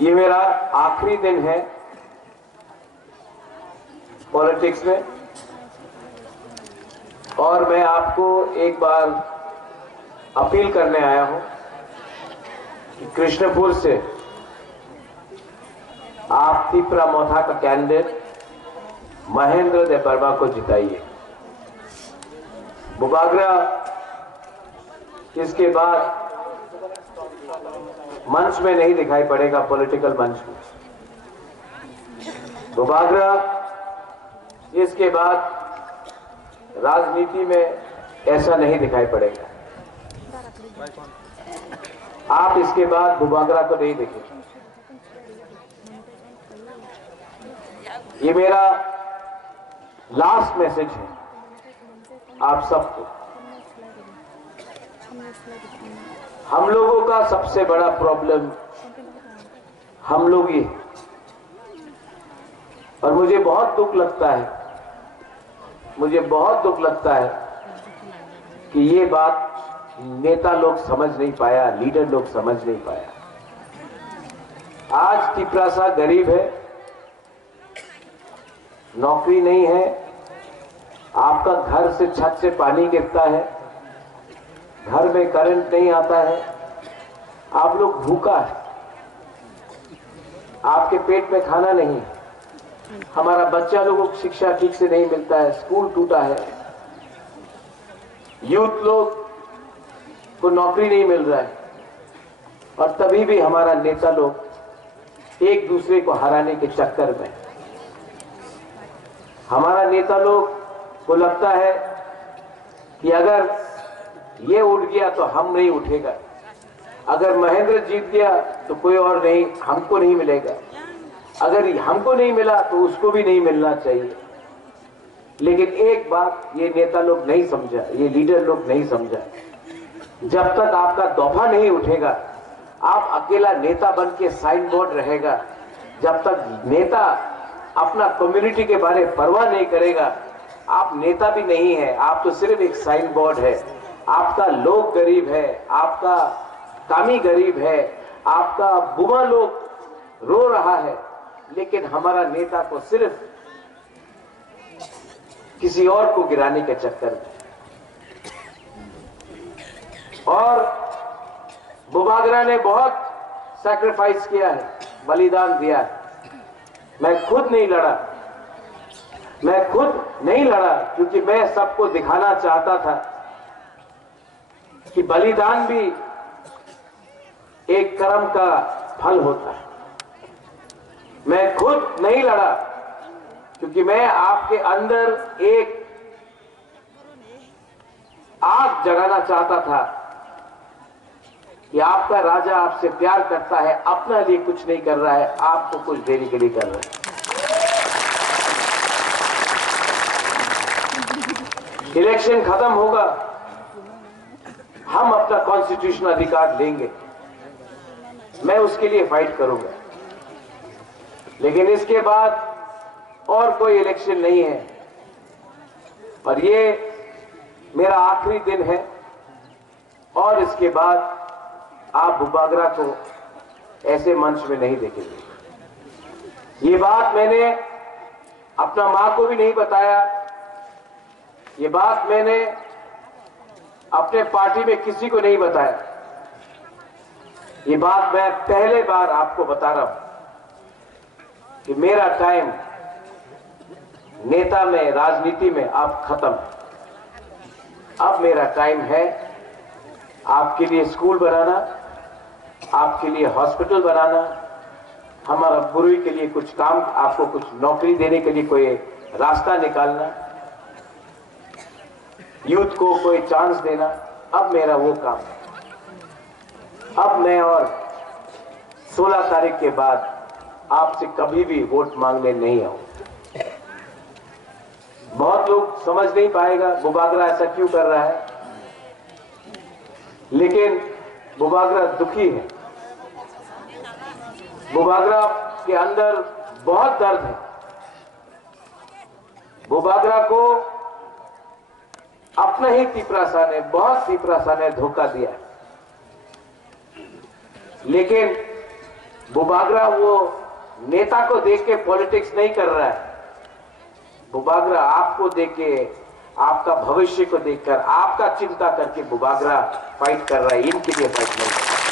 ये मेरा आखिरी दिन है पॉलिटिक्स में और मैं आपको एक बार अपील करने आया हूं कि कृष्णपुर से आप तिपरा मोथा का कैंडिडेट महेंद्र देबबर्मा को जिताइए। बुबागरा इसके बाद मंच में नहीं दिखाई पड़ेगा, पॉलिटिकल मंच में। बुबागरा इसके बाद राजनीति में ऐसा नहीं दिखाई पड़ेगा। आप इसके बाद बुबागरा को नहीं देखेंगे। ये मेरा लास्ट मैसेज है आप सबको। हम लोगों का सबसे बड़ा प्रॉब्लम हम लोग ही, और मुझे बहुत दुख लगता है, मुझे बहुत दुख लगता है कि ये बात नेता लोग समझ नहीं पाया, लीडर लोग समझ नहीं पाया। आज तिपरासा गरीब है, नौकरी नहीं है, आपका घर से छत से पानी गिरता है, घर में करंट नहीं आता है, आप लोग भूखा है, आपके पेट में खाना नहीं, हमारा बच्चा लोगों को शिक्षा ठीक से नहीं मिलता है, स्कूल टूटा है, यूथ लोग को नौकरी नहीं मिल रहा है, और तभी भी हमारा नेता लोग एक दूसरे को हराने के चक्कर में, हमारा नेता लोग को लगता है कि अगर ये उठ गया तो हम नहीं उठेगा, अगर महेंद्र जीत गया तो कोई और नहीं, हमको नहीं मिलेगा, अगर हमको नहीं मिला तो उसको भी नहीं मिलना चाहिए। लेकिन एक बात ये नेता लोग नहीं समझा, ये लीडर लोग नहीं समझा, जब तक आपका दफा नहीं उठेगा, आप अकेला नेता बन के साइन बोर्ड रहेगा, जब तक नेता अपना कम्युनिटी के बारे में परवाह नहीं करेगा, आप नेता भी नहीं है, आप तो सिर्फ एक साइन बोर्ड है। आपका लोग गरीब है, आपका कामी गरीब है, आपका बुआ लोग रो रहा है, लेकिन हमारा नेता को सिर्फ किसी और को गिराने के चक्कर में। और बुबागरा ने बहुत सैक्रिफाइस किया है, बलिदान दिया है। मैं खुद नहीं लड़ा क्योंकि मैं सबको दिखाना चाहता था कि बलिदान भी एक कर्म का फल होता है। मैं खुद नहीं लड़ा क्योंकि मैं आपके अंदर एक आग जगाना चाहता था कि आपका राजा आपसे प्यार करता है, अपने लिए कुछ नहीं कर रहा है, आपको कुछ देने के लिए कर रहा है। इलेक्शन खत्म होगा, हम अपना कॉन्स्टिट्यूशनल अधिकार लेंगे, मैं उसके लिए फाइट करूंगा। लेकिन इसके बाद और कोई इलेक्शन नहीं है, और ये मेरा आखिरी दिन है, और इसके बाद आप बुबागरा को ऐसे मंच में नहीं देखेंगे। ये बात मैंने अपना मां को भी नहीं बताया, ये बात मैंने अपने पार्टी में किसी को नहीं बताया, ये बात मैं पहले बार आपको बता रहा हूं कि मेरा टाइम नेता में, राजनीति में अब खत्म है। अब मेरा टाइम है आपके लिए स्कूल बनाना, आपके लिए हॉस्पिटल बनाना, हमारा बुरी के लिए कुछ काम, आपको कुछ नौकरी देने के लिए कोई रास्ता निकालना, यूथ को कोई चांस देना। अब मेरा वो काम है। अब मैं और 16 तारीख के बाद आपसे कभी भी वोट मांगने नहीं आऊंगा। बहुत लोग समझ नहीं पाएगा बुबागरा ऐसा क्यों कर रहा है, लेकिन बुबागरा दुखी है, बुबागरा के अंदर बहुत दर्द है। बुबागरा को अपना ही तिपरासा ने, बहुत तिपरासा ने धोखा दिया है। लेकिन बुबागरा वो नेता को देख के पॉलिटिक्स नहीं कर रहा है। बुबागरा आपको देख के, आपका भविष्य को देखकर, आपका चिंता करके बुबागरा फाइट कर रहा है, इनके लिए फाइट नहीं कर रहा है।